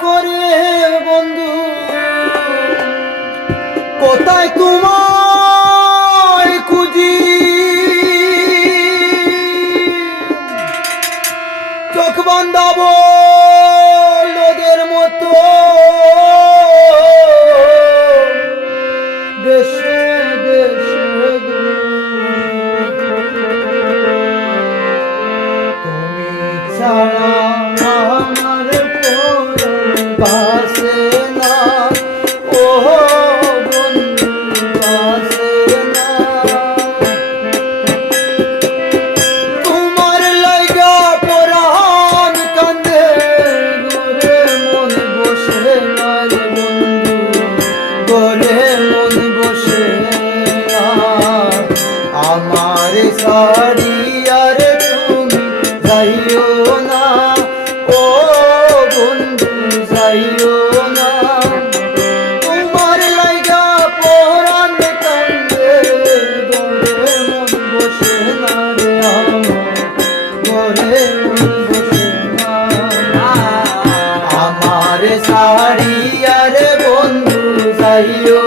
করে বন্ধু। কোথায় তোমার খুঁজি? চোখ বন্ধাব লোদের মতো। দেশ বাসে না ও বন্ধু বাসে না তোমার লাইগা পরাণ কান্দে গোরে মন বসে না বন্ধু, গোরে মন বসে না আমার সারি Ay,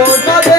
Oh,